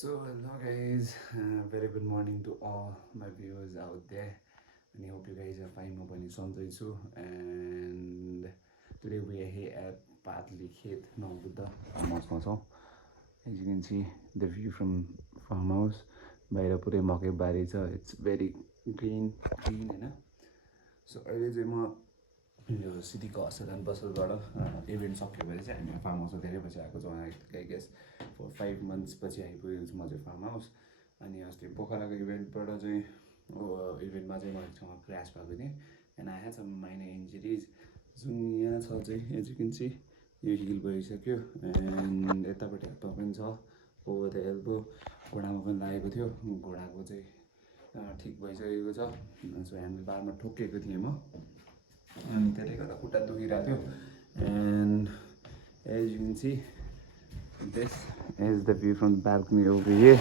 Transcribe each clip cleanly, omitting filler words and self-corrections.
So hello guys, very good morning to all my viewers out there, and I hope you guys are fine. Mopani Sanjay chu, and today we are here at Patli Khet Nongbuddha farmhouse ma chau. As you can see the view from farmhouse, बाहिर पुरै मकै बारी छ. It's very green हैन. So अहिले चाहिँ म यो सिटीको हस्पिटल बसलबाट इभेन्ट सकिएपछि चाहिँ हामी फार्म हाउसमा धेरै पछि आएको छौँ. आई गेस 4-5 months पछि आइपुगेको छु म चाहिँ फार्म हाउस. अनि अस्ति पोखराको इभेन्टबाट चाहिँ इभेन्टमा चाहिँ म एक ठाउँमा क्रास भएको थिएँ and I had some minor injuries. जुन यहाँ छ चाहिँ एज यु क्यान सी यो हिल भइसक्यो एन्ड यतापट्टि हातमा पनि छ ओभर द एल्बो. घुँडामा पनि लागेको थियो, घुँडाको चाहिँ ठिक भइसकेको छ. सो ह्यान्डल बारमा ठोकेको थिएँ म अनि त्यसले गर्दा खुट्टा दुखिरहेको थियो. And as you can see this is the view from the balcony over here.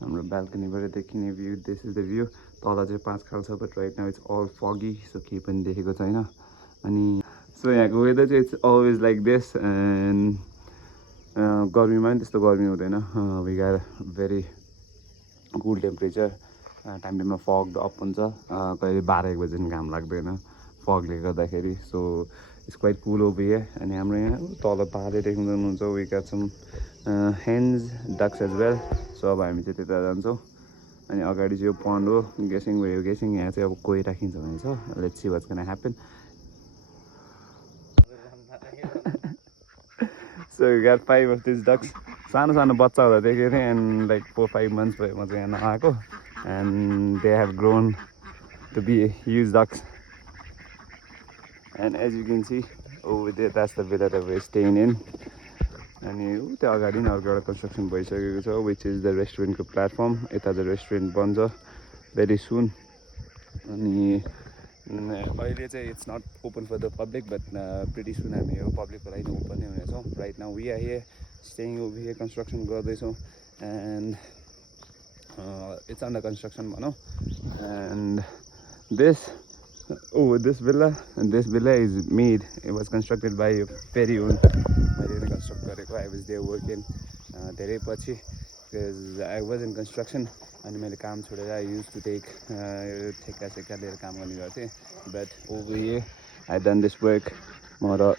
हाम्रो बाल्कनीबाट देखिने view this is the view. तल चाहिँ 5 खाल छ but right now it's all foggy, so केही पनि देखेको छैन. अनि सो यहाँको वेदर चाहिँ it's always like this. And गर्मीमा पनि त्यस्तो गर्मी हुँदैन. We got very cool temperature. टाइममा फग अप हुन्छ, कहिले 12-1 बजी घाम लाग्दैन फगले गर्दाखेरि. So it's quite cool over here. अनि हाम्रो यहाँ तल पाहाडै देख्नु सक्नुहुन्छ. We got some hens ducks as well. So अब हामी चाहिँ त्यता जान्छौँ. अनि अगाडि चाहिँ यो पन्ड हो. गेसिङ भयो गेसिङ यहाँ चाहिँ अब कोही राखिन्छ भने छ. Let's see what's gonna happen. So we got 5 of these ducks. सानो सानो बच्चा हुँदा देखेको थिएँ एन्ड लाइक 4-5 months भयो म चाहिँ यहाँ नआएको. And they have grown to be huge ducks. And as you can see over there, that's the villa that we're staying in. अनि त्यो अगाडि नै अर्को एउटा कन्स्ट्रक्सन भइसकेको छ विच इज द रेस्टुरेन्टको प्लेटफर्म. यता चाहिँ रेस्टुरेन्ट बन्छ भेरी सुन. अनि अहिले चाहिँ it's not open for the public but pretty soon हामी यो पब्लिकको लागि ओपन नै हुनेछौँ. Right now we are here staying over here. Construction गर्दैछौँ एन्ड इट्स अन्डर कन्स्ट्रक्सन भनौँ. And this villa is made. It was constructed by Perry own. मैले construct गरेको. I was there working धेरै पछि because I was in construction. अनि मैले काम छोडेर I used to take ठेक्का लिएर काम गर्ने गर्थेँ. But over here I done this work. म र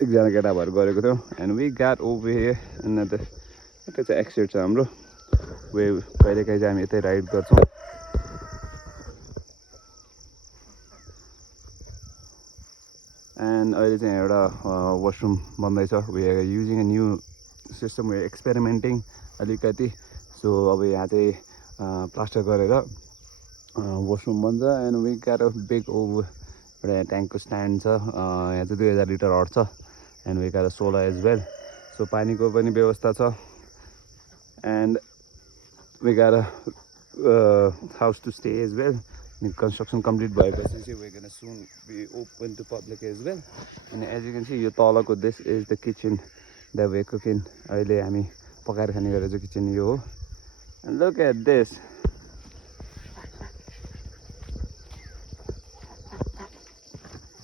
एकजना केटा भएर गरेको थियो. And we got over here another. त्यो चाहिँ एक्सिट छ हाम्रो. कहिलेकाहीँ चाहिँ हामी यतै राइड गर्छौँ. एन्ड अहिले चाहिँ एउटा वासरुम बन्दैछ. We are using a new system. We are experimenting अलिकति. सो अब यहाँ चाहिँ प्लास्टर गरेर वासरुम बन्छ. And we got a big over एउटा ट्याङ्कको स्ट्यान्ड छ. यहाँ चाहिँ 2000 लिटर अट्छ. And we got a solar as well. So पानीको पनि व्यवस्था छ. And we got a house to stay as well. Construction complete भएपछि we're gonna soon be open to public as well. And as you can see यो तलको this is the kitchen that we're cooking. अहिले हामी पकाएर खाने गरेको kitchen यो हो. And look at this.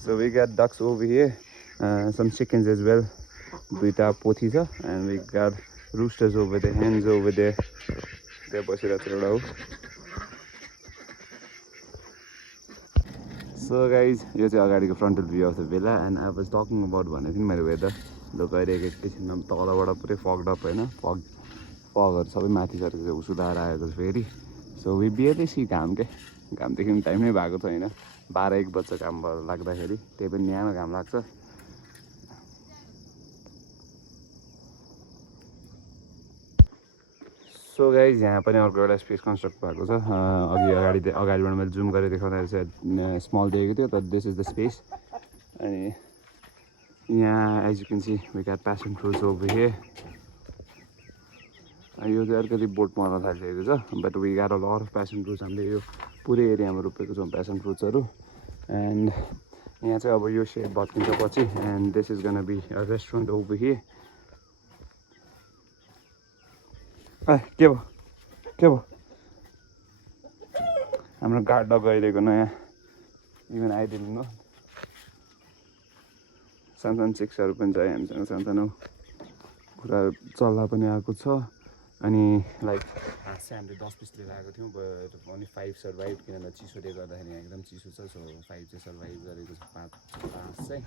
So we got ducks over here, some chickens as well. दुईटा पोथी छ. And we got roosters over there, hens over there. त्यहाँ बसिरहेको छ एउटा हो. So guys, यो चाहिँ अगाडिको फ्रन्टल भ्यू अफ द भिला. And I was talking about भनेको थिएँ नि मैले वेदर. लोक अहिले एकैछिनमा तलबाट पुरै फग्ड अप होइन. फगहरू सबै माथि सरेको उसुलाएर आएको छ फेरि. सो वी बियरली सी घाम के. घामदेखि पनि टाइम नै भएको छैन. 12-1 बज्छ घाम लाग्दाखेरि. त्यही पनि न्यानो घाम लाग्छ. सो गाइज यहाँ पनि अर्को एउटा स्पेस कन्स्ट्रक्ट भएको छ. अगाडिबाट मैले जुम गरेर देखाउँदाखेरि चाहिँ स्मल देखेको थियो तर दिस इज द स्पेस. अनि यहाँ as you can see we got passion fruits over here. यो चाहिँ अलिकति बोट पर्न थालिसकेको छ but we got a lot of passion fruits. हामीले यो पुरै एरियामा रोपेको छौँ प्यासन फ्रुट्सहरू. एन्ड यहाँ चाहिँ अब यो सेड भत्किन्छ पछि. And this is gonna be a restaurant over here. के भयो हाम्रो गार्ड डग गइरहेको नयाँ. इभन आइदिनु न सानो चिक्सहरू पनि छ हामीसँग. सानो कुरा चल्ला पनि आएको छ. अनि लाइक हाँस चाहिँ हामीले 10 पिस लिएर आएको थियौँ बट ओन्ली 5 सर्भाइभ किनभने चिसोले गर्दाखेरि यहाँ एकदम चिसो छ सो 5 चाहिँ सर्भाइभ गरेको छ 5 चाहिँ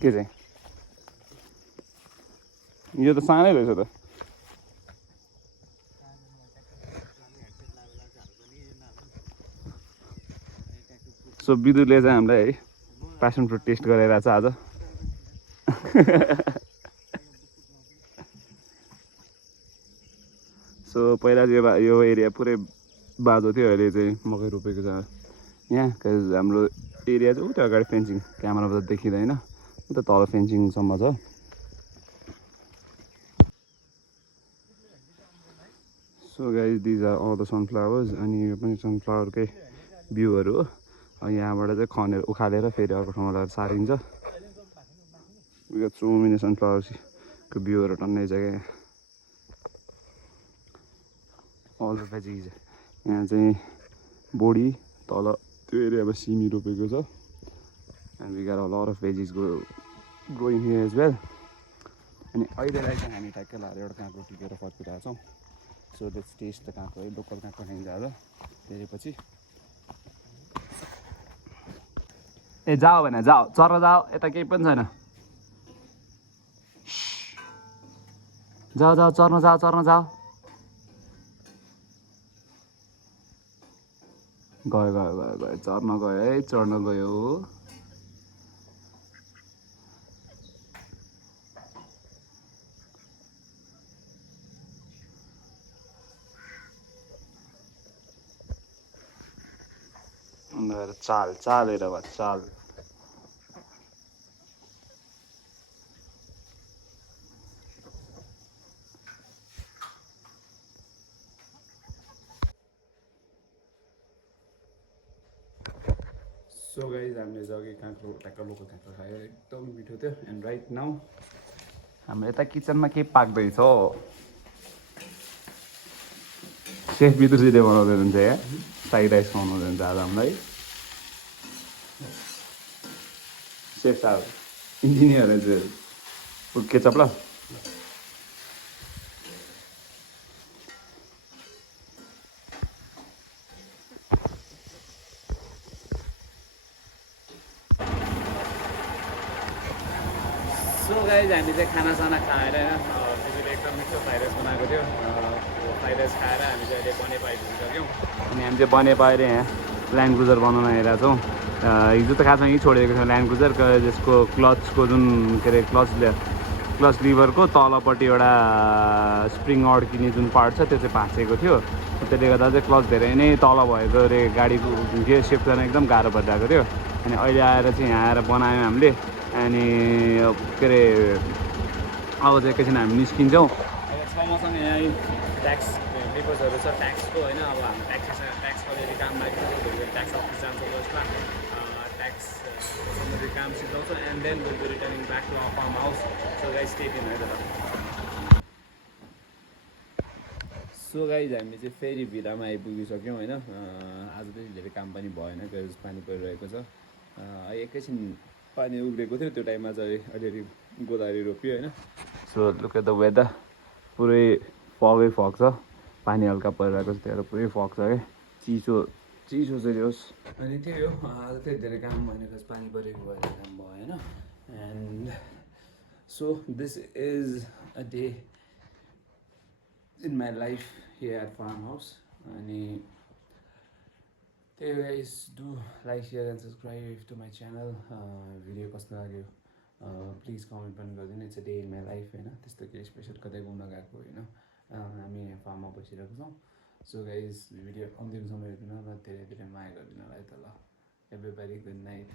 के चाहिँ यो त सानै रहेछ त सो विदुरले चाहिँ हामीलाई है प्यासन फ्रुट टेस्ट गराइरहेको छ आज सो पहिला चाहिँ यो एरिया पुरै बाँझो थियो अहिले चाहिँ मकै रोपेको छ यहाँ हाम्रो एरिया चाहिँ उता अगाडि फेन्सिङ क्यामेराबाट देखिँदैन उता तल फेन्सिङसम्म छ so guys these are all the sunflowers अनि यो पनि सनफ्लावरकै बिउहरू हो यहाँबाट चाहिँ खनेर उखालेर फेरि अर्को ठाउँमा लगेर सारिन्छ सो मेनी सनफ्लावर्सको बिउहरू टन्नै छ क्या अल द भेजिज यहाँ चाहिँ बोडी तल त्यो एरियामा सिमी रोपेको छ and we got a lot of veggies growing here as well अनि अहिलेलाई चाहिँ हामी ठ्याक्कै लाएर एउटा काँक्रो टिपेर फर्किरहेको छौँ सो लेट्स टेस्ट द काँक्रो है लोकल काँक्रो खाइन्छ आज त्यसपछि ए जाऊ भने जाऊ चरा जाऊ यता केही पनि छैन जाऊ जाऊ चर्न जाऊ गयो चर्न गयो है चढ्न गयो चालेर भए चाल सो गाइज हामीले जगे काँक्रो ट्याक्क लोकल काँक्रो खायो एकदम मिठो थियो एन्ड राइट नाउ हाम्रो यता किचनमा के पाक्दैछ सेफ विदुरजीले बनाउँदै हुन्छ यहाँ फ्राइड राइस बनाउँदै हुन्छ आज हामीलाई सेफ साहब इन्जिनियर चाहिँ केचप ल सो गाइज हामी चाहिँ खानासाना खाएर त्यसरी एकदम मिठो फ्राइड राइस बनाएको थियो फ्राइड राइस खाएर हामी चाहिँ अहिले बने पाइसक्यौँ अनि हामी चाहिँ बने पाएर यहाँ ल्यान्ड क्रुजर बनाउन आइरहेको छौँ हिजो त खासमा यहीँ छोडेको थियो ल्यान्ड क्रुजर जसको क्लचको जुन के अरे क्लच लिभरको तलपट्टि एउटा स्प्रिङ अड्किने जुन पार्ट छ त्यो चाहिँ भाँचेको थियो त्यसले गर्दा चाहिँ क्लच धेरै नै तल भएको अरे गाडीको गियर सिफ्ट गर्न एकदम गाह्रो परिरहेको थियो अनि अहिले आएर चाहिँ यहाँ आएर बनायौँ हामीले अनि के अरे अब चाहिँ एकैछिन हामी निस्किन्छौँ मसँग यहाँ ट्याक्स पेपर्सहरू छ ट्याक्सको होइन अब हामी ट्याक्स अलिअलि काम बाँकी छ ट्याक्स अफिस जान्छौँ जसमा ट्याक्स सम्बन्धी काम सिकाउँछ and then will be returning back to our farm house so guys stay in है त सो गाइज हामी चाहिँ फेरि भिलामा आइपुगिसक्यौँ होइन आज चाहिँ धेरै काम पनि भएन बिकज पानी परिरहेको छ एकैछिन पानी उब्रेको थियो त्यो टाइममा चाहिँ अलिअलि गोदावरी रोप्यो होइन so look at the weather पुरै फगै फग छ पानी हल्का परिरहेको छ त्यहाँ पुरै फग छ क्या चिसो चाहिँ होस् अनि त्यही हो आज चाहिँ धेरै काम भएन बिकज पानी परेको भएर काम भएन and so this is a day in my life here at farm house अनि त्यही guys do like share and subscribe to my channel video कस्तो लाग्यो प्लिज कमेन्ट पनि गरिदिनु it's a day in my life होइन त्यस्तो केही special कतै घुम्न गएको होइन हामी यहाँ फार्ममा बसिरहेको छौँ सो गाइस भिडियो अन्तिमसम्म हेरिदिनु र धेरै धेरै माया गरिदिनु होला है त ल एभ्रीबडी गुड नाइट